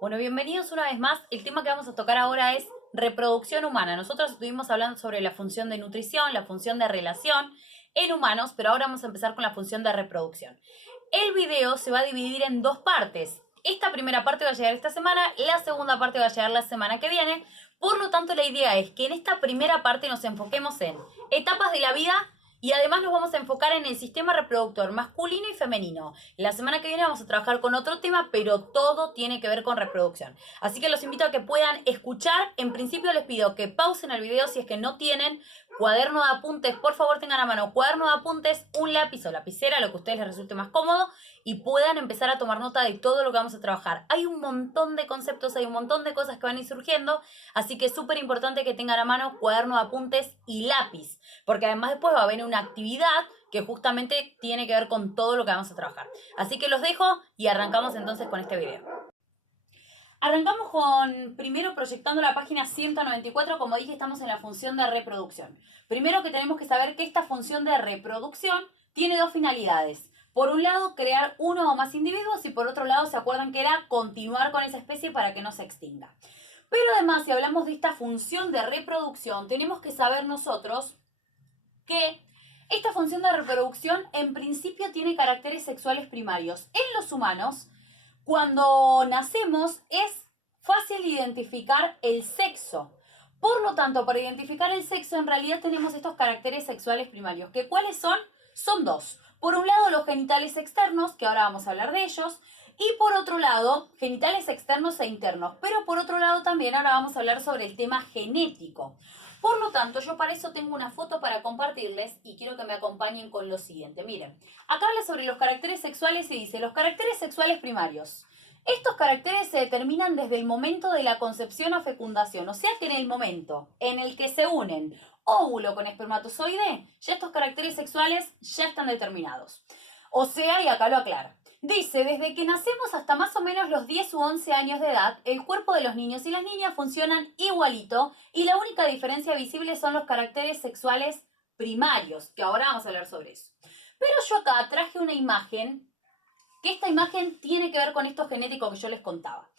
Bueno, bienvenidos una vez más. El tema que vamos a tocar ahora es reproducción humana. Nosotros estuvimos hablando sobre la función de nutrición, la función de relación en humanos, pero ahora vamos a empezar con la función de reproducción. El video se va a dividir en dos partes. Esta primera parte va a llegar esta semana, la segunda parte va a llegar la semana que viene. Por lo tanto, la idea es que en esta primera parte nos enfoquemos en etapas de la vida y además nos vamos a enfocar en el sistema reproductor masculino y femenino. La semana que viene vamos a trabajar con otro tema, pero todo tiene que ver con reproducción. Así que los invito a que puedan escuchar. En principio les pido que pausen el video si es que no tienen cuaderno de apuntes. Por favor tengan a mano cuaderno de apuntes, un lápiz o lapicera, lo que a ustedes les resulte más cómodo, y puedan empezar a tomar nota de todo lo que vamos a trabajar. Hay un montón de conceptos, hay un montón de cosas que van a ir surgiendo, así que es súper importante que tengan a mano cuaderno de apuntes y lápiz, porque además después va a venir una actividad que justamente tiene que ver con todo lo que vamos a trabajar. Así que los dejo y arrancamos entonces con este video. Arrancamos con, primero proyectando la página 194, como dije, estamos en la función de reproducción. Primero que tenemos que saber que esta función de reproducción tiene dos finalidades. Por un lado, crear uno o más individuos y por otro lado, se acuerdan que era continuar con esa especie para que no se extinga. Pero además, si hablamos de esta función de reproducción, tenemos que saber nosotros que esta función de reproducción en principio tiene caracteres sexuales primarios. En los humanos, cuando nacemos es fácil identificar el sexo. Por lo tanto, para identificar el sexo en realidad tenemos estos caracteres sexuales primarios. ¿Que cuáles son? Son dos. Por un lado, los genitales externos, que ahora vamos a hablar de ellos, y por otro lado, genitales externos e internos. Pero por otro lado también ahora vamos a hablar sobre el tema genético. Por lo tanto, yo para eso tengo una foto para compartirles y quiero que me acompañen con lo siguiente. Miren, acá habla sobre los caracteres sexuales y dice, los caracteres sexuales primarios. Estos caracteres se determinan desde el momento de la concepción o fecundación, o sea que en el momento en el que se unen óvulo con espermatozoide, ya estos caracteres sexuales ya están determinados. O sea, y acá lo aclaro. Dice, desde que nacemos hasta más o menos los 10 u 11 años de edad, el cuerpo de los niños y las niñas funcionan igualito y la única diferencia visible son los caracteres sexuales primarios, que ahora vamos a hablar sobre eso. Pero yo acá traje una imagen, que esta imagen tiene que ver con esto genético que yo les contaba.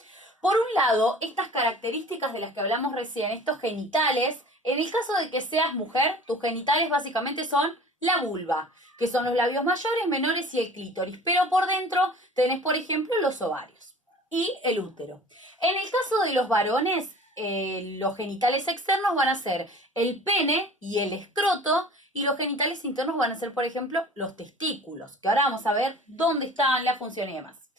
Por un lado, estas características de las que hablamos recién, estos genitales, en el caso de que seas mujer, tus genitales básicamente son la vulva, que son los labios mayores, menores y el clítoris. Pero por dentro tenés, por ejemplo, los ovarios y el útero. En el caso de los varones, los genitales externos van a ser el pene y el escroto, y los genitales internos van a ser, por ejemplo, los testículos, que ahora vamos a ver dónde están, la función y demás.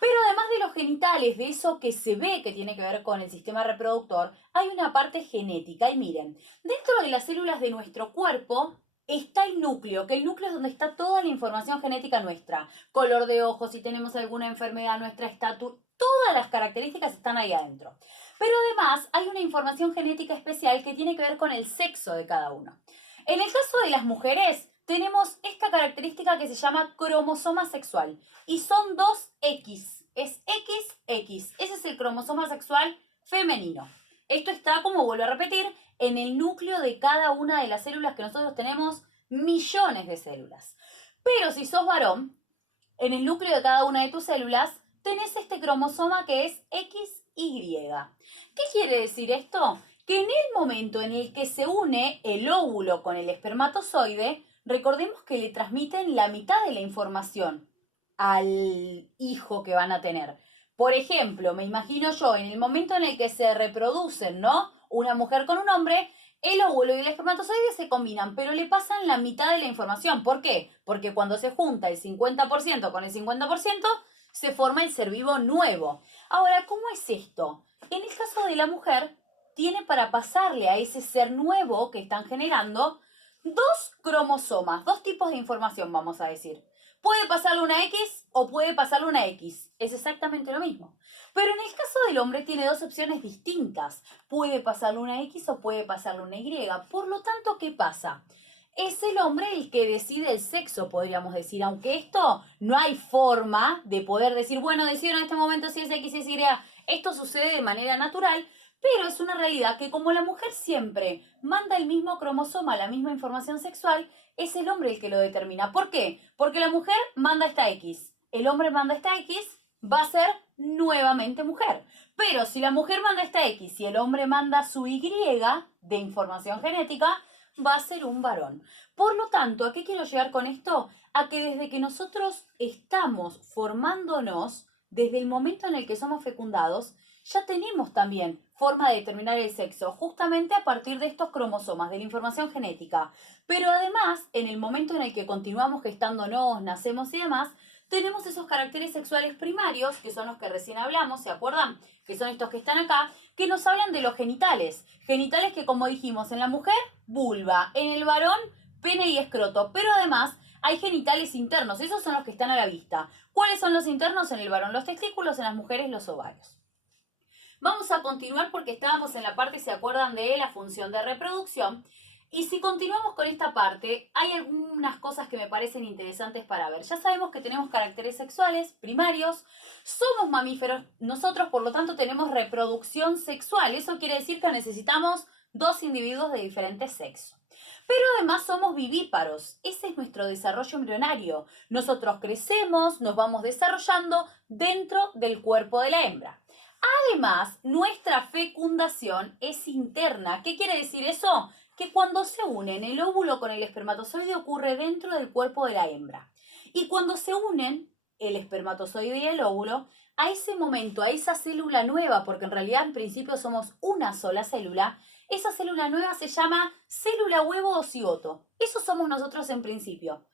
Pero además de los genitales, de eso que se ve que tiene que ver con el sistema reproductor, hay una parte genética. Y miren, dentro de las células de nuestro cuerpo está el núcleo, que el núcleo es donde está toda la información genética nuestra. Color de ojos, si tenemos alguna enfermedad, nuestra estatura, todas las características están ahí adentro. Pero además hay una información genética especial que tiene que ver con el sexo de cada uno. En el caso de las mujeres, tenemos esta característica que se llama cromosoma sexual y son dos X. Es XX. Ese es el cromosoma sexual femenino. Esto está, como vuelvo a repetir, en el núcleo de cada una de las células que nosotros tenemos, millones de células. Pero si sos varón, en el núcleo de cada una de tus células tenés este cromosoma que es XY. ¿Qué quiere decir esto? Que en el momento en el que se une el óvulo con el espermatozoide, recordemos que le transmiten la mitad de la información al hijo que van a tener. Por ejemplo, me imagino yo, en el momento en el que se reproducen, ¿no? Una mujer con un hombre, el óvulo y el espermatozoide se combinan, pero le pasan la mitad de la información. ¿Por qué? Porque cuando se junta el 50% con el 50%, se forma el ser vivo nuevo. Ahora, ¿cómo es esto? En el caso de la mujer, tiene para pasarle a ese ser nuevo que están generando dos cromosomas, dos tipos de información, vamos a decir. Puede pasarle una X o puede pasarle una X. Es exactamente lo mismo. Pero en el caso del hombre tiene dos opciones distintas. Puede pasarle una X o puede pasarle una Y. Por lo tanto, ¿qué pasa? Es el hombre el que decide el sexo, podríamos decir. Aunque esto no hay forma de poder decir, bueno, decidieron en este momento si es X, si es Y. Esto sucede de manera natural, pero es una realidad que como la mujer siempre manda el mismo cromosoma, la misma información sexual, es el hombre el que lo determina. ¿Por qué? Porque la mujer manda esta X, el hombre manda esta X, va a ser nuevamente mujer. Pero si la mujer manda esta X y el hombre manda su Y de información genética, va a ser un varón. Por lo tanto, ¿a qué quiero llegar con esto? A que desde que nosotros estamos formándonos, desde el momento en el que somos fecundados, ya tenemos también forma de determinar el sexo, justamente a partir de estos cromosomas, de la información genética. Pero además, en el momento en el que continuamos gestándonos, nacemos y demás, tenemos esos caracteres sexuales primarios, que son los que recién hablamos, ¿se acuerdan? Que son estos que están acá, que nos hablan de los genitales. Genitales que, como dijimos, en la mujer, vulva, en el varón, pene y escroto. Pero además hay genitales internos, esos son los que están a la vista. ¿Cuáles son los internos? En el varón los testículos, en las mujeres los ovarios. Vamos a continuar porque estábamos en la parte, ¿se acuerdan?, de la función de reproducción. Y si continuamos con esta parte, hay algunas cosas que me parecen interesantes para ver. Ya sabemos que tenemos caracteres sexuales primarios, somos mamíferos, nosotros por lo tanto tenemos reproducción sexual. Eso quiere decir que necesitamos dos individuos de diferente sexo. Pero además somos vivíparos, ese es nuestro desarrollo embrionario. Nosotros crecemos, nos vamos desarrollando dentro del cuerpo de la hembra. Además, nuestra fecundación es interna. ¿Qué quiere decir eso? Que cuando se unen el óvulo con el espermatozoide ocurre dentro del cuerpo de la hembra. Y cuando se unen el espermatozoide y el óvulo, a ese momento, a esa célula nueva, porque en realidad en principio somos una sola célula, esa célula nueva se llama célula huevo o cigoto. Eso somos nosotros en principio.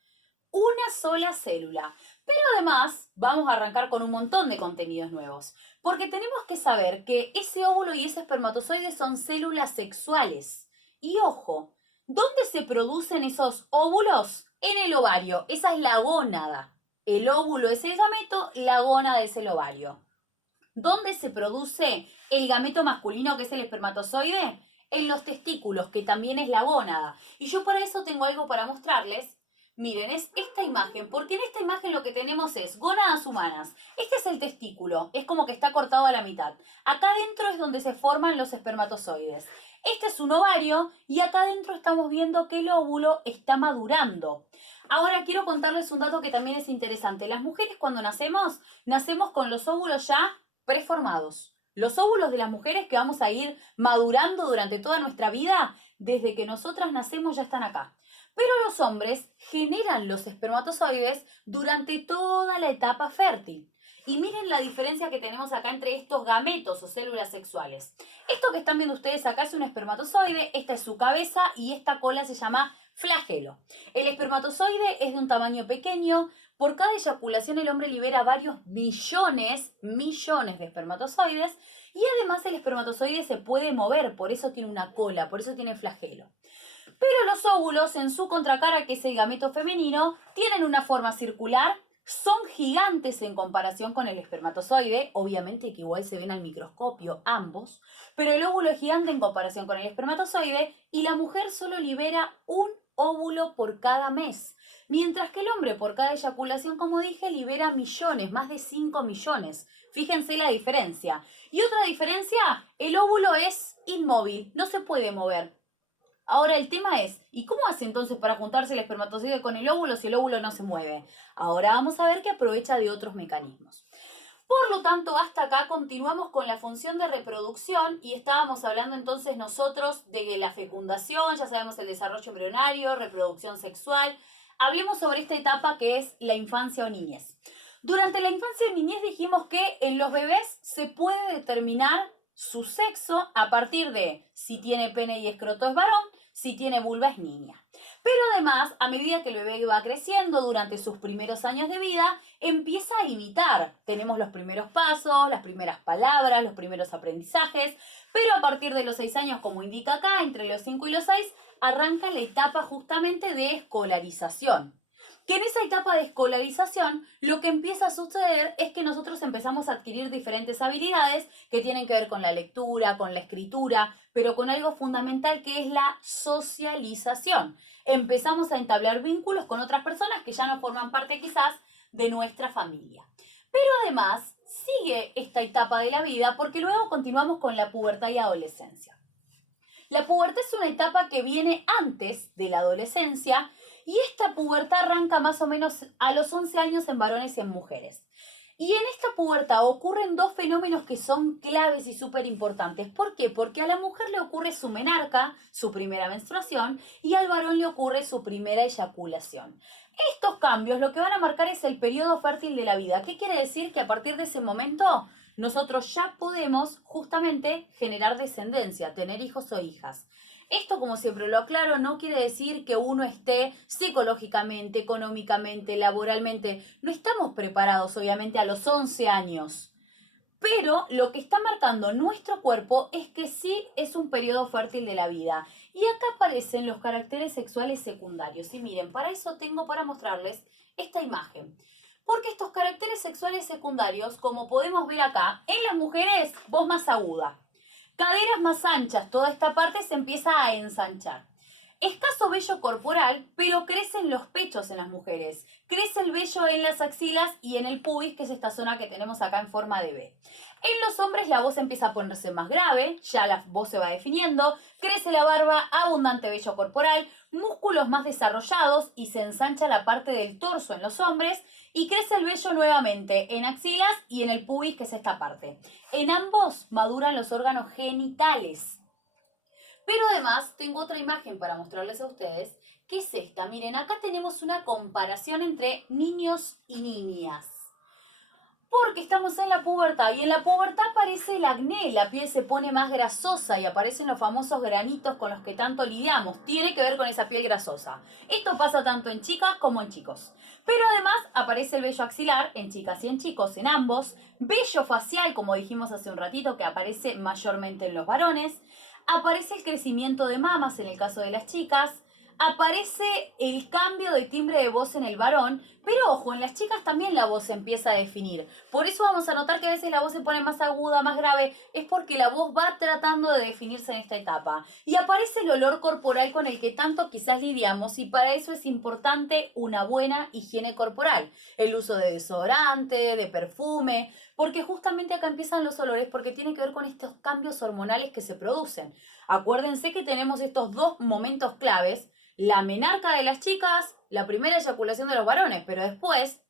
Una sola célula. Pero además vamos a arrancar con un montón de contenidos nuevos. Porque tenemos que saber que ese óvulo y ese espermatozoide son células sexuales. Y ojo, ¿dónde se producen esos óvulos? En el ovario. Esa es la gónada. El óvulo es el gameto, la gónada es el ovario. ¿Dónde se produce el gameto masculino, que es el espermatozoide? En los testículos, que también es la gónada. Y yo para eso tengo algo para mostrarles. Miren, es esta imagen, porque en esta imagen lo que tenemos es gónadas humanas. Este es el testículo, es como que está cortado a la mitad. Acá adentro es donde se forman los espermatozoides. Este es un ovario y acá adentro estamos viendo que el óvulo está madurando. Ahora quiero contarles un dato que también es interesante. Las mujeres cuando nacemos, nacemos con los óvulos ya preformados. Los óvulos de las mujeres que vamos a ir madurando durante toda nuestra vida, desde que nosotras nacemos ya están acá. Pero los hombres generan los espermatozoides durante toda la etapa fértil. Y miren la diferencia que tenemos acá entre estos gametos o células sexuales. Esto que están viendo ustedes acá es un espermatozoide, esta es su cabeza y esta cola se llama flagelo. El espermatozoide es de un tamaño pequeño. Por cada eyaculación el hombre libera varios millones de espermatozoides y además el espermatozoide se puede mover, por eso tiene una cola, por eso tiene flagelo. Pero los óvulos en su contracara, que es el gameto femenino, tienen una forma circular, son gigantes en comparación con el espermatozoide, obviamente que igual se ven al microscopio ambos, pero el óvulo es gigante en comparación con el espermatozoide y la mujer solo libera un óvulo por cada mes, mientras que el hombre por cada eyaculación, como dije, libera millones, más de 5 millones. Fíjense la diferencia. Y otra diferencia, el óvulo es inmóvil, no se puede mover. Ahora el tema es, ¿y cómo hace entonces para juntarse el espermatozoide con el óvulo si el óvulo no se mueve? Ahora vamos a ver que aprovecha de otros mecanismos. Por lo tanto, hasta acá continuamos con la función de reproducción y estábamos hablando entonces nosotros de la fecundación, ya sabemos el desarrollo embrionario, reproducción sexual. Hablemos sobre esta etapa que es la infancia o niñez. Durante la infancia o niñez dijimos que en los bebés se puede determinar su sexo a partir de si tiene pene y escroto es varón, si tiene vulva es niña. Pero además, a medida que el bebé va creciendo durante sus primeros años de vida, empieza a imitar. Tenemos los primeros pasos, las primeras palabras, los primeros aprendizajes, pero a partir de los 6 años, como indica acá, entre los 5 y los 6, arranca la etapa justamente de escolarización. Que en esa etapa de escolarización lo que empieza a suceder es que nosotros empezamos a adquirir diferentes habilidades que tienen que ver con la lectura, con la escritura, pero con algo fundamental que es la socialización. Empezamos a entablar vínculos con otras personas que ya no forman parte quizás de nuestra familia. Pero además sigue esta etapa de la vida porque luego continuamos con la pubertad y adolescencia. La pubertad es una etapa que viene antes de la adolescencia y esta pubertad arranca más o menos a los 11 años en varones y en mujeres. Y en esta pubertad ocurren dos fenómenos que son claves y súper importantes. ¿Por qué? Porque a la mujer le ocurre su menarca, su primera menstruación, y al varón le ocurre su primera eyaculación. Estos cambios lo que van a marcar es el periodo fértil de la vida. ¿Qué quiere decir? Que a partir de ese momento nosotros ya podemos justamente generar descendencia, tener hijos o hijas. Esto, como siempre lo aclaro, no quiere decir que uno esté psicológicamente, económicamente, laboralmente. No estamos preparados, obviamente, a los 11 años. Pero lo que está marcando nuestro cuerpo es que sí es un periodo fértil de la vida. Y acá aparecen los caracteres sexuales secundarios. Y miren, para eso tengo para mostrarles esta imagen. Porque estos caracteres sexuales secundarios, como podemos ver acá, en las mujeres, voz más aguda. Caderas más anchas, toda esta parte se empieza a ensanchar. Escaso vello corporal, pero crecen los pechos en las mujeres. Crece el vello en las axilas y en el pubis, que es esta zona que tenemos acá en forma de V. En los hombres la voz empieza a ponerse más grave, ya la voz se va definiendo, crece la barba, abundante vello corporal, músculos más desarrollados y se ensancha la parte del torso en los hombres y crece el vello nuevamente en axilas y en el pubis, que es esta parte. En ambos maduran los órganos genitales. Pero además tengo otra imagen para mostrarles a ustedes, que es esta. Miren, acá tenemos una comparación entre niños y niñas. Porque estamos en la pubertad y en la pubertad aparece el acné, la piel se pone más grasosa y aparecen los famosos granitos con los que tanto lidiamos. Tiene que ver con esa piel grasosa. Esto pasa tanto en chicas como en chicos. Pero además aparece el vello axilar en chicas y en chicos, en ambos. Vello facial, como dijimos hace un ratito, que aparece mayormente en los varones. Aparece el crecimiento de mamas en el caso de las chicas. Aparece el cambio de timbre de voz en el varón, pero ojo, en las chicas también la voz se empieza a definir. Por eso vamos a notar que a veces la voz se pone más aguda, más grave, es porque la voz va tratando de definirse en esta etapa. Y aparece el olor corporal con el que tanto quizás lidiamos y para eso es importante una buena higiene corporal. El uso de desodorante, de perfume, porque justamente acá empiezan los olores porque tiene que ver con estos cambios hormonales que se producen. Acuérdense que tenemos estos dos momentos claves, la menarca de las chicas, la primera eyaculación de los varones, pero después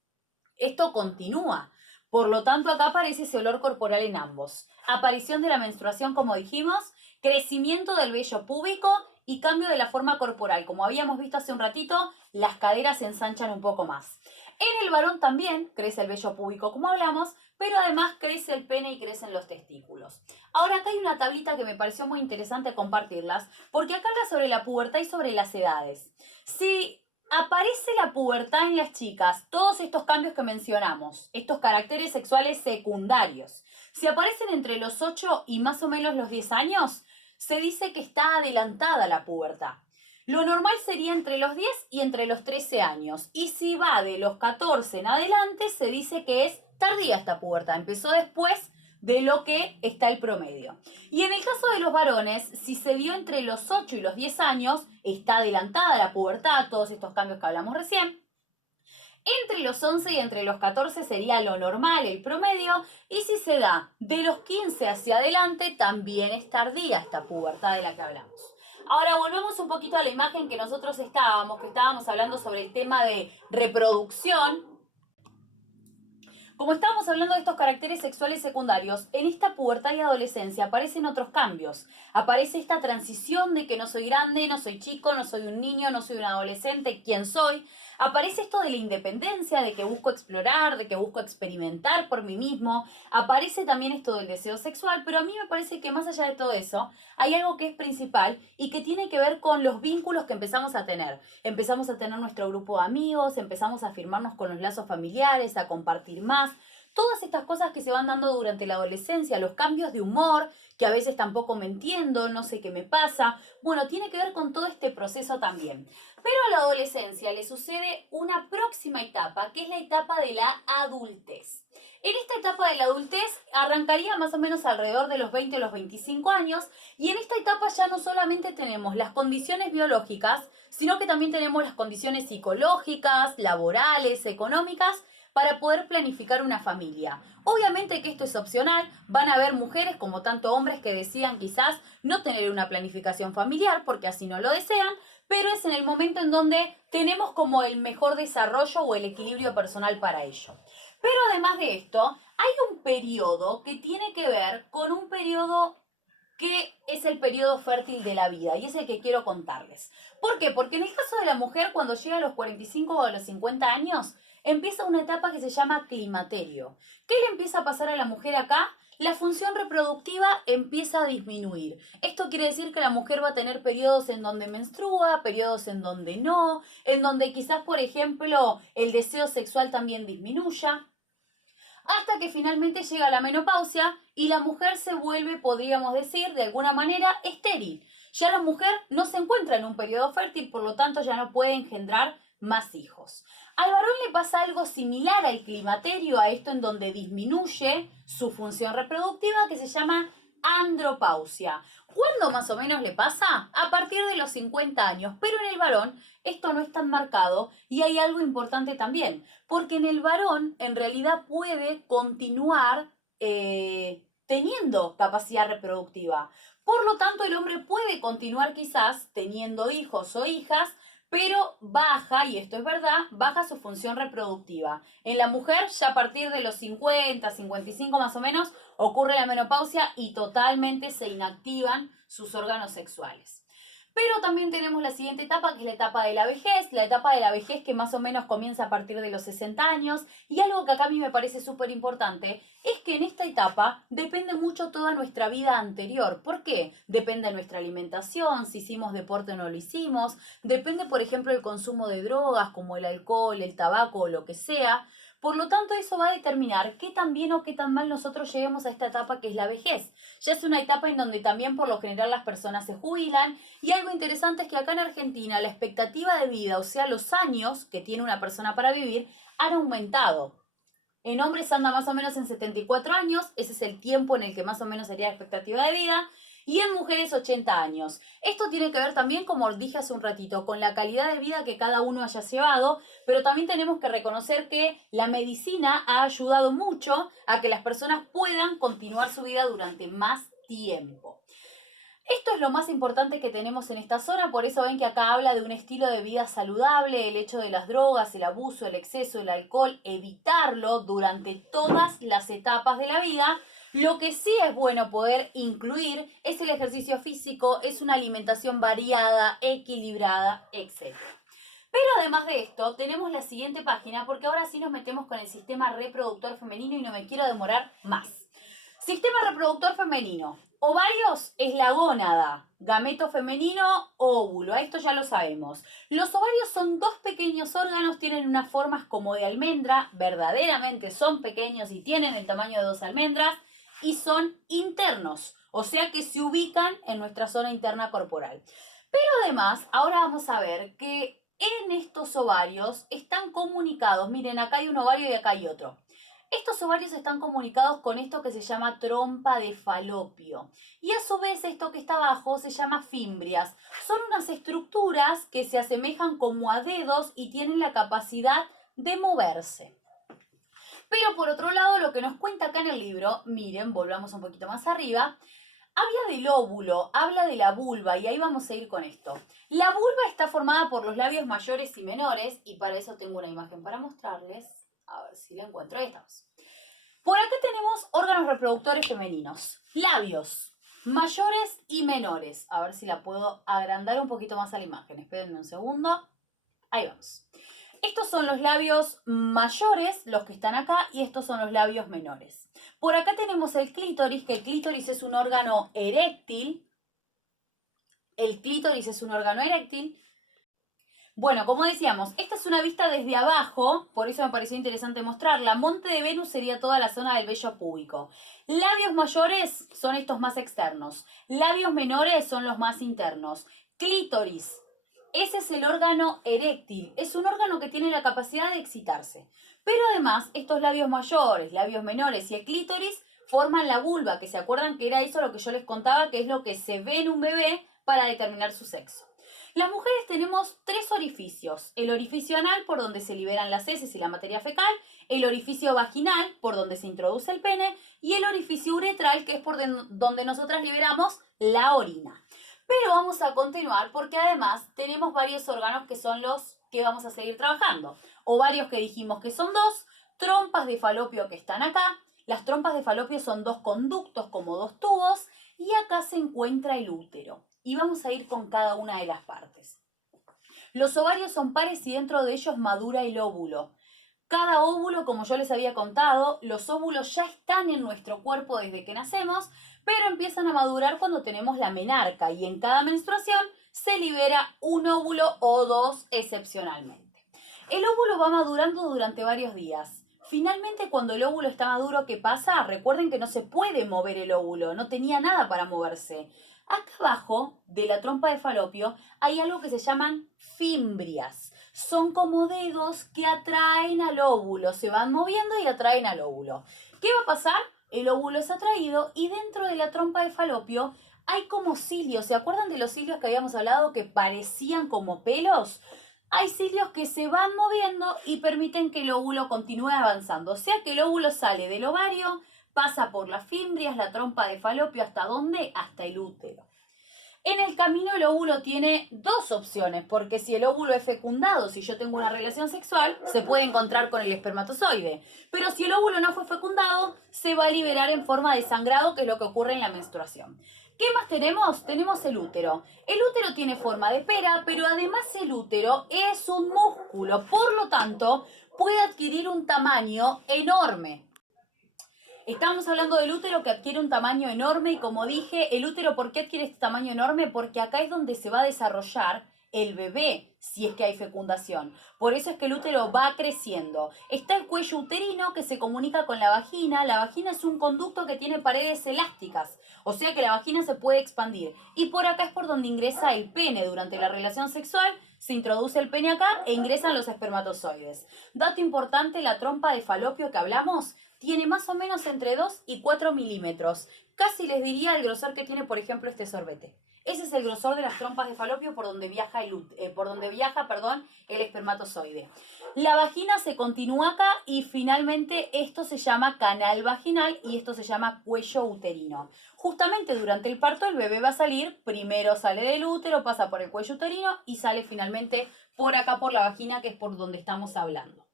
esto continúa. Por lo tanto, acá aparece ese olor corporal en ambos. Aparición de la menstruación, como dijimos, crecimiento del vello púbico y cambio de la forma corporal. Como habíamos visto hace un ratito, las caderas se ensanchan un poco más. En el varón también crece el vello púbico, como hablamos, pero además crece el pene y crecen los testículos. Ahora, acá hay una tablita que me pareció muy interesante compartirlas, porque acá habla sobre la pubertad y sobre las edades. Si aparece la pubertad en las chicas, todos estos cambios que mencionamos, estos caracteres sexuales secundarios, si aparecen entre los 8 y más o menos los 10 años, se dice que está adelantada la pubertad. Lo normal sería entre los 10 y entre los 13 años. Y si va de los 14 en adelante, se dice que es tardía esta pubertad. Empezó después de lo que está el promedio. Y en el caso de los varones, si se dio entre los 8 y los 10 años, está adelantada la pubertad, todos estos cambios que hablamos recién. Entre los 11 y entre los 14 sería lo normal, el promedio, y si se da de los 15 hacia adelante, también es tardía esta pubertad de la que hablamos. Ahora volvemos un poquito a la imagen que nosotros estábamos hablando sobre el tema de reproducción. Como estábamos hablando de estos caracteres sexuales secundarios, en esta pubertad y adolescencia aparecen otros cambios. Aparece esta transición de que no soy grande, no soy chico, no soy un niño, no soy un adolescente, ¿quién soy? Aparece esto de la independencia, de que busco explorar, de que busco experimentar por mí mismo. Aparece también esto del deseo sexual, pero a mí me parece que más allá de todo eso, hay algo que es principal y que tiene que ver con los vínculos que empezamos a tener. Empezamos a tener nuestro grupo de amigos, empezamos a firmarnos con los lazos familiares, a compartir más. Todas estas cosas que se van dando durante la adolescencia, los cambios de humor, que a veces tampoco me entiendo, no sé qué me pasa. Bueno, tiene que ver con todo este proceso también. Pero a la adolescencia le sucede una próxima etapa, que es la etapa de la adultez. En esta etapa de la adultez arrancaría más o menos alrededor de los 20 o los 25 años y en esta etapa ya no solamente tenemos las condiciones biológicas, sino que también tenemos las condiciones psicológicas, laborales, económicas, para poder planificar una familia. Obviamente que esto es opcional, van a haber mujeres como tanto hombres que decidan quizás no tener una planificación familiar porque así no lo desean, pero es en el momento en donde tenemos como el mejor desarrollo o el equilibrio personal para ello. Pero además de esto, hay un periodo que tiene que ver con un periodo que es el periodo fértil de la vida y es el que quiero contarles. ¿Por qué? Porque en el caso de la mujer, cuando llega a los 45 o a los 50 años, empieza una etapa que se llama climaterio. ¿Qué le empieza a pasar a la mujer acá? La función reproductiva empieza a disminuir. Esto quiere decir que la mujer va a tener periodos en donde menstrua, periodos en donde no, en donde quizás, por ejemplo, el deseo sexual también disminuya, hasta que finalmente llega la menopausia y la mujer se vuelve, podríamos decir, de alguna manera estéril. Ya la mujer no se encuentra en un periodo fértil, por lo tanto ya no puede engendrar más hijos. Al varón le pasa algo similar al climaterio, a esto en donde disminuye su función reproductiva, que se llama andropausia. ¿Cuándo más o menos le pasa? A partir de los 50 años, pero en el varón esto no es tan marcado y hay algo importante también, porque en el varón en realidad puede continuar teniendo capacidad reproductiva. Por lo tanto, el hombre puede continuar quizás teniendo hijos o hijas, pero baja, y esto es verdad, baja su función reproductiva. En la mujer, ya a partir de los 50, 55 más o menos, ocurre la menopausia y totalmente se inactivan sus órganos sexuales. Pero también tenemos la siguiente etapa, que es la etapa de la vejez que más o menos comienza a partir de los 60 años. Y algo que acá a mí me parece súper importante es que en esta etapa depende mucho toda nuestra vida anterior. ¿Por qué? Depende de nuestra alimentación, si hicimos deporte o no lo hicimos. Depende, por ejemplo, el consumo de drogas como el alcohol, el tabaco o lo que sea. Por lo tanto, eso va a determinar qué tan bien o qué tan mal nosotros lleguemos a esta etapa que es la vejez. Ya es una etapa en donde también por lo general las personas se jubilan y algo interesante es que acá en Argentina la expectativa de vida, o sea, los años que tiene una persona para vivir, han aumentado. En hombres anda más o menos en 74 años, ese es el tiempo en el que más o menos sería la expectativa de vida, y en mujeres 80 años. Esto tiene que ver también, como dije hace un ratito, con la calidad de vida que cada uno haya llevado, pero también tenemos que reconocer que la medicina ha ayudado mucho a que las personas puedan continuar su vida durante más tiempo. Esto es lo más importante que tenemos en esta zona, por eso ven que acá habla de un estilo de vida saludable, el hecho de las drogas, el abuso, el exceso, el alcohol, evitarlo durante todas las etapas de la vida. Lo que sí es bueno poder incluir es el ejercicio físico, es una alimentación variada, equilibrada, etc. Pero además de esto, tenemos la siguiente página, porque ahora sí nos metemos con el sistema reproductor femenino y no me quiero demorar más. Sistema reproductor femenino. Ovarios es la gónada. Gameto femenino, óvulo. Esto ya lo sabemos. Los ovarios son dos pequeños órganos, tienen unas formas como de almendra. Verdaderamente son pequeños y tienen el tamaño de dos almendras. Y son internos, o sea que se ubican en nuestra zona interna corporal. Pero además, ahora vamos a ver que en estos ovarios están comunicados. Miren, acá hay un ovario y acá hay otro. Estos ovarios están comunicados con esto que se llama trompa de falopio. Y a su vez esto que está abajo se llama fimbrias. Son unas estructuras que se asemejan como a dedos y tienen la capacidad de moverse. Pero por otro lado, lo que nos cuenta acá en el libro, miren, volvamos un poquito más arriba, habla del óvulo, habla de la vulva y ahí vamos a ir con esto. La vulva está formada por los labios mayores y menores y para eso tengo una imagen para mostrarles. A ver si la encuentro. Ahí estamos. Por acá tenemos órganos reproductores femeninos. Labios mayores y menores. A ver si la puedo agrandar un poquito más a la imagen. Espérenme un segundo. Ahí vamos. Estos son los labios mayores, los que están acá, y estos son los labios menores. Por acá tenemos el clítoris, que el clítoris es un órgano eréctil. El clítoris es un órgano eréctil. Bueno, como decíamos, esta es una vista desde abajo, por eso me pareció interesante mostrarla. Monte de Venus sería toda la zona del vello púbico. Labios mayores son estos más externos. Labios menores son los más internos. Clítoris. Ese es el órgano eréctil. Es un órgano que tiene la capacidad de excitarse. Pero además, estos labios mayores, labios menores y el clítoris forman la vulva, que se acuerdan que era eso lo que yo les contaba, que es lo que se ve en un bebé para determinar su sexo. Las mujeres tenemos tres orificios. El orificio anal, por donde se liberan las heces y la materia fecal, el orificio vaginal, por donde se introduce el pene, y el orificio uretral, que es por donde nosotras liberamos la orina. Pero vamos a continuar porque además tenemos varios órganos que son los que vamos a seguir trabajando. Ovarios que dijimos que son dos, trompas de falopio que están acá. Las trompas de falopio son dos conductos, como dos tubos, y acá se encuentra el útero. Y vamos a ir con cada una de las partes. Los ovarios son pares y dentro de ellos madura el óvulo. Cada óvulo, como yo les había contado, los óvulos ya están en nuestro cuerpo desde que nacemos, pero empiezan a madurar cuando tenemos la menarca y en cada menstruación se libera un óvulo o dos excepcionalmente. El óvulo va madurando durante varios días. Finalmente, cuando el óvulo está maduro, ¿qué pasa? Recuerden que no se puede mover el óvulo, no tenía nada para moverse. Acá abajo de la trompa de falopio hay algo que se llaman fimbrias. Son como dedos que atraen al óvulo, se van moviendo y atraen al óvulo. ¿Qué va a pasar? El óvulo es atraído y dentro de la trompa de falopio hay como cilios. ¿Se acuerdan de los cilios que habíamos hablado que parecían como pelos? Hay cilios que se van moviendo y permiten que el óvulo continúe avanzando. O sea que el óvulo sale del ovario, pasa por las fimbrias, la trompa de falopio, ¿hasta dónde? Hasta el útero. En el camino el óvulo tiene dos opciones, porque si el óvulo es fecundado, si yo tengo una relación sexual, se puede encontrar con el espermatozoide. Pero si el óvulo no fue fecundado, se va a liberar en forma de sangrado, que es lo que ocurre en la menstruación. ¿Qué más tenemos? Tenemos el útero. El útero tiene forma de pera, pero además el útero es un músculo, por lo tanto, puede adquirir un tamaño enorme. Estamos hablando del útero que adquiere un tamaño enorme y como dije, el útero, ¿por qué adquiere este tamaño enorme? Porque acá es donde se va a desarrollar el bebé, si es que hay fecundación. Por eso es que el útero va creciendo. Está el cuello uterino que se comunica con la vagina. La vagina es un conducto que tiene paredes elásticas, o sea que la vagina se puede expandir. Y por acá es por donde ingresa el pene. Durante la relación sexual se introduce el pene acá e ingresan los espermatozoides. Dato importante, la trompa de falopio que hablamos tiene más o menos entre 2 y 4 milímetros. Casi les diría el grosor que tiene, por ejemplo, este sorbete. Ese es el grosor de las trompas de falopio por donde viaja el espermatozoide. La vagina se continúa acá y finalmente esto se llama canal vaginal y esto se llama cuello uterino. Justamente durante el parto el bebé va a salir, primero sale del útero, pasa por el cuello uterino y sale finalmente por acá por la vagina, que es por donde estamos hablando.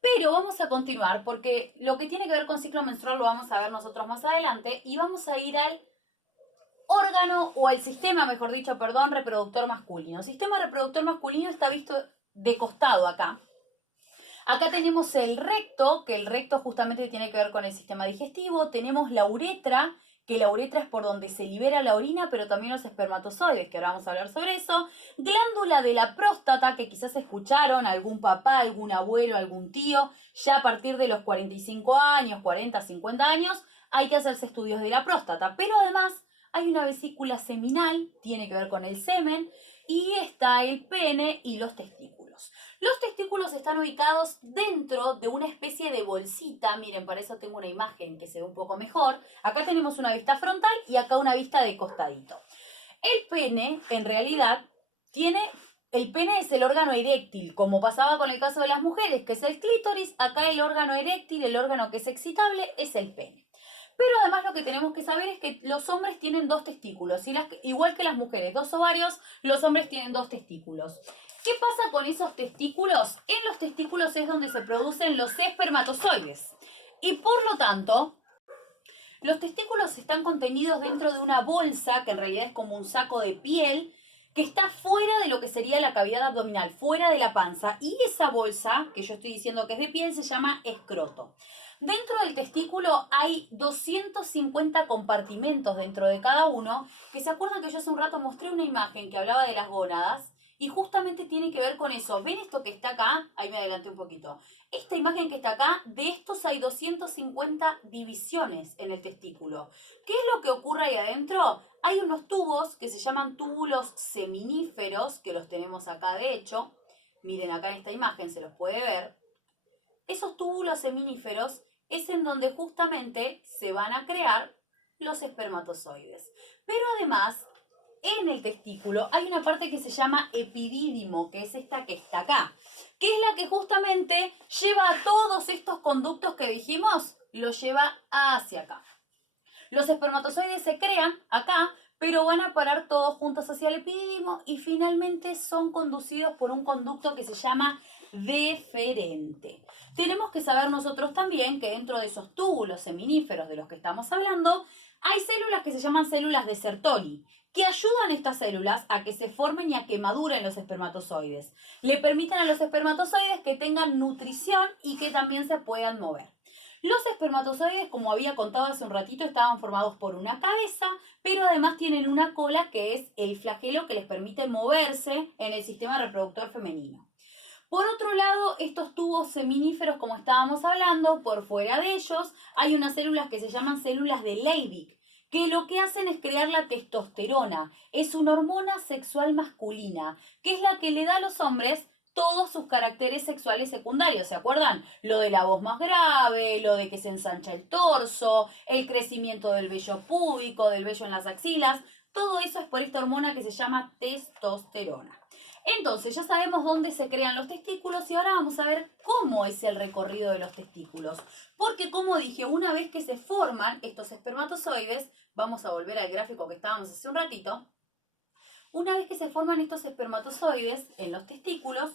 Pero vamos a continuar porque lo que tiene que ver con ciclo menstrual lo vamos a ver nosotros más adelante y vamos a ir al órgano o al sistema, mejor dicho, perdón, reproductor masculino. El sistema reproductor masculino está visto de costado acá. Acá tenemos el recto, que el recto justamente tiene que ver con el sistema digestivo. Tenemos la uretra, que la uretra es por donde se libera la orina, pero también los espermatozoides, que ahora vamos a hablar sobre eso. Glándula de la próstata, que quizás escucharon algún papá, algún abuelo, algún tío, ya a partir de los 45 años, 40, 50 años, hay que hacerse estudios de la próstata. Pero además hay una vesícula seminal, tiene que ver con el semen, y está el pene y los testículos. Los testículos están ubicados dentro de una especie de bolsita. Miren, para eso tengo una imagen que se ve un poco mejor. Acá tenemos una vista frontal y acá una vista de costadito. El pene, en realidad, el pene es el órgano eréctil, como pasaba con el caso de las mujeres, que es el clítoris. Acá el órgano eréctil, el órgano que es excitable, es el pene. Pero además lo que tenemos que saber es que los hombres tienen dos testículos, igual que las mujeres, dos ovarios, los hombres tienen dos testículos. ¿Qué pasa con esos testículos? En los testículos es donde se producen los espermatozoides. Y por lo tanto, los testículos están contenidos dentro de una bolsa, que en realidad es como un saco de piel, que está fuera de lo que sería la cavidad abdominal, fuera de la panza. Y esa bolsa, que yo estoy diciendo que es de piel, se llama escroto. Dentro del testículo hay 250 compartimentos dentro de cada uno, que se acuerdan que yo hace un rato mostré una imagen que hablaba de las gónadas, y justamente tiene que ver con eso. ¿Ven esto que está acá? Ahí me adelanté un poquito. Esta imagen que está acá, de estos hay 250 divisiones en el testículo. ¿Qué es lo que ocurre ahí adentro? Hay unos tubos que se llaman túbulos seminíferos, que los tenemos acá de hecho. Miren acá en esta imagen, se los puede ver. Esos túbulos seminíferos es en donde justamente se van a crear los espermatozoides. Pero además, en el testículo hay una parte que se llama epidídimo, que es esta que está acá, que es la que justamente lleva a todos estos conductos que dijimos, los lleva hacia acá. Los espermatozoides se crean acá, pero van a parar todos juntos hacia el epidídimo y finalmente son conducidos por un conducto que se llama deferente. Tenemos que saber nosotros también que dentro de esos túbulos seminíferos de los que estamos hablando, hay células que se llaman células de Sertoli, que ayudan a estas células a que se formen y a que maduren los espermatozoides. Le permiten a los espermatozoides que tengan nutrición y que también se puedan mover. Los espermatozoides, como había contado hace un ratito, estaban formados por una cabeza, pero además tienen una cola que es el flagelo que les permite moverse en el sistema reproductor femenino. Por otro lado, estos tubos seminíferos, como estábamos hablando, por fuera de ellos hay unas células que se llaman células de Leydig, que lo que hacen es crear la testosterona. Es una hormona sexual masculina, que es la que le da a los hombres todos sus caracteres sexuales secundarios, ¿se acuerdan? Lo de la voz más grave, lo de que se ensancha el torso, el crecimiento del vello púbico, del vello en las axilas, todo eso es por esta hormona que se llama testosterona. Entonces, ya sabemos dónde se crean los testículos y ahora vamos a ver cómo es el recorrido de los testículos. Porque, como dije, una vez que se forman estos espermatozoides, vamos a volver al gráfico que estábamos hace un ratito, una vez que se forman estos espermatozoides en los testículos,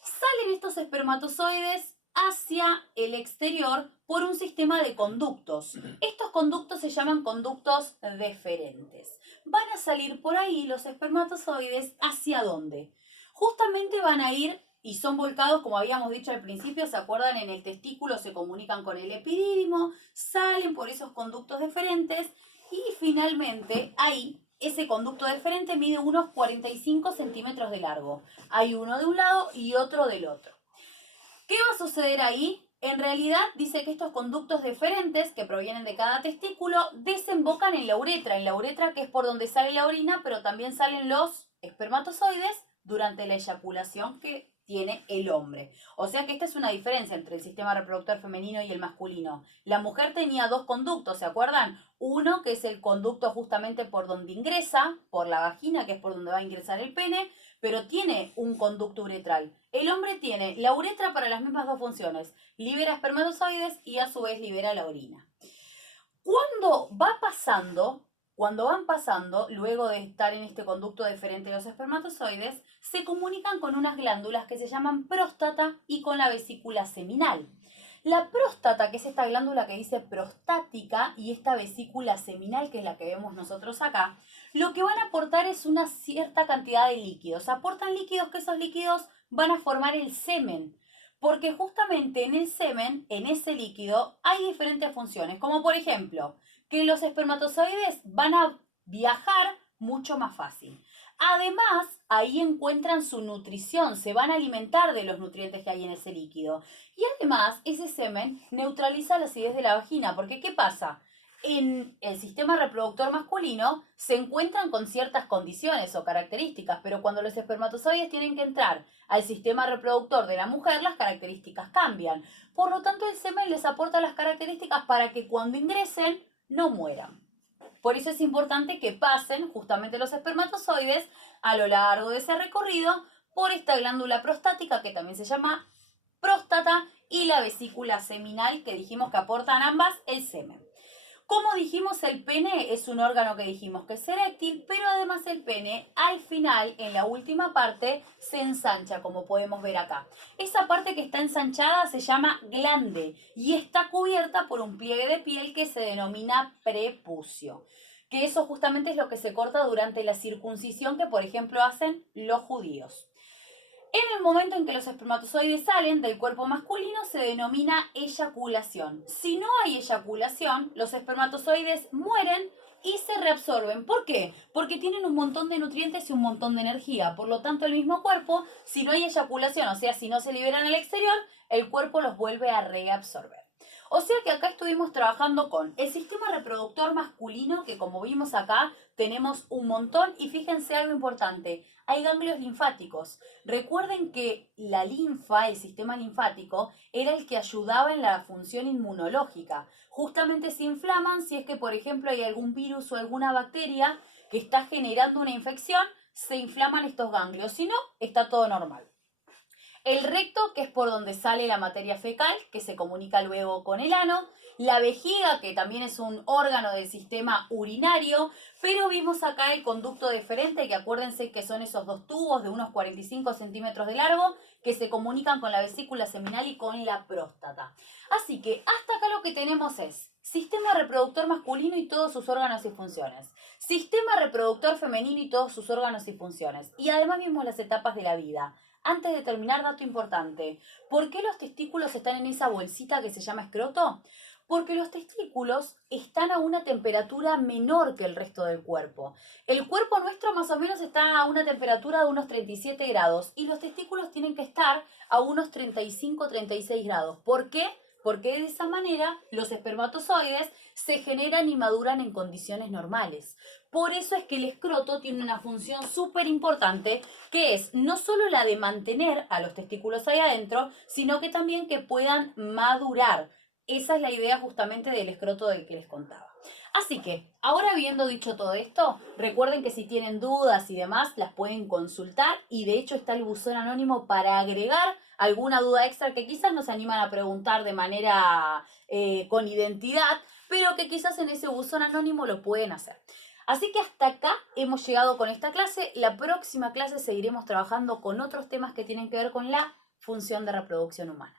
salen estos espermatozoides hacia el exterior por un sistema de conductos. Estos conductos se llaman conductos deferentes. Van a salir por ahí los espermatozoides, ¿hacia dónde? Justamente van a ir y son volcados, como habíamos dicho al principio, ¿se acuerdan? En el testículo se comunican con el epidídimo, salen por esos conductos deferentes y finalmente ahí ese conducto deferente mide unos 45 centímetros de largo. Hay uno de un lado y otro del otro. ¿Qué va a suceder ahí? En realidad dice que estos conductos deferentes que provienen de cada testículo desembocan en la uretra que es por donde sale la orina, pero también salen los espermatozoides durante la eyaculación que tiene el hombre. O sea que esta es una diferencia entre el sistema reproductor femenino y el masculino. La mujer tenía dos conductos, ¿se acuerdan? Uno que es el conducto justamente por donde ingresa, por la vagina, que es por donde va a ingresar el pene, pero tiene un conducto uretral. El hombre tiene la uretra para las mismas dos funciones, libera espermatozoides y a su vez libera la orina. Cuando van pasando, luego de estar en este conducto deferente de los espermatozoides, se comunican con unas glándulas que se llaman próstata y con la vesícula seminal. La próstata, que es esta glándula que dice prostática, y esta vesícula seminal, que es la que vemos nosotros acá, lo que van a aportar es una cierta cantidad de líquidos. Aportan líquidos que esos líquidos van a formar el semen. Porque justamente en el semen, en ese líquido, hay diferentes funciones, como por ejemplo, que los espermatozoides van a viajar mucho más fácil. Además, ahí encuentran su nutrición, se van a alimentar de los nutrientes que hay en ese líquido. Y además, ese semen neutraliza la acidez de la vagina, porque ¿qué pasa? En el sistema reproductor masculino se encuentran con ciertas condiciones o características, pero cuando los espermatozoides tienen que entrar al sistema reproductor de la mujer, las características cambian. Por lo tanto, el semen les aporta las características para que cuando ingresen no mueran. Por eso es importante que pasen justamente los espermatozoides a lo largo de ese recorrido por esta glándula prostática que también se llama próstata y la vesícula seminal que dijimos que aportan ambas el semen. Como dijimos, el pene es un órgano que dijimos que es eréctil, pero además el pene al final, en la última parte, se ensancha, como podemos ver acá. Esa parte que está ensanchada se llama glande y está cubierta por un pliegue de piel que se denomina prepucio. Que eso justamente es lo que se corta durante la circuncisión que, por ejemplo, hacen los judíos. En el momento en que los espermatozoides salen del cuerpo masculino se denomina eyaculación. Si no hay eyaculación, los espermatozoides mueren y se reabsorben. ¿Por qué? Porque tienen un montón de nutrientes y un montón de energía. Por lo tanto, el mismo cuerpo, si no hay eyaculación, o sea, si no se liberan al exterior, el cuerpo los vuelve a reabsorber. O sea que acá estuvimos trabajando con el sistema reproductor masculino, que como vimos acá, tenemos un montón. Y fíjense algo importante, hay ganglios linfáticos. Recuerden que la linfa, el sistema linfático, era el que ayudaba en la función inmunológica. Justamente se inflaman si es que, por ejemplo, hay algún virus o alguna bacteria que está generando una infección, se inflaman estos ganglios. Si no, está todo normal. El recto, que es por donde sale la materia fecal, que se comunica luego con el ano. La vejiga, que también es un órgano del sistema urinario, pero vimos acá el conducto deferente, que acuérdense que son esos dos tubos de unos 45 centímetros de largo, que se comunican con la vesícula seminal y con la próstata. Así que hasta acá lo que tenemos es sistema reproductor masculino y todos sus órganos y funciones. Sistema reproductor femenino y todos sus órganos y funciones. Y además vimos las etapas de la vida. Antes de terminar, dato importante. ¿Por qué los testículos están en esa bolsita que se llama escroto? Porque los testículos están a una temperatura menor que el resto del cuerpo. El cuerpo nuestro más o menos está a una temperatura de unos 37 grados y los testículos tienen que estar a unos 35-36 grados. ¿Por qué? Porque de esa manera los espermatozoides se generan y maduran en condiciones normales. Por eso es que el escroto tiene una función súper importante, que es no solo la de mantener a los testículos ahí adentro, sino que también que puedan madurar. Esa es la idea justamente del escroto del que les contaba. Así que, ahora habiendo dicho todo esto, recuerden que si tienen dudas y demás, las pueden consultar y de hecho está el buzón anónimo para agregar alguna duda extra que quizás nos animan a preguntar de manera con identidad, pero que quizás en ese buzón anónimo lo pueden hacer. Así que hasta acá hemos llegado con esta clase. La próxima clase seguiremos trabajando con otros temas que tienen que ver con la función de reproducción humana.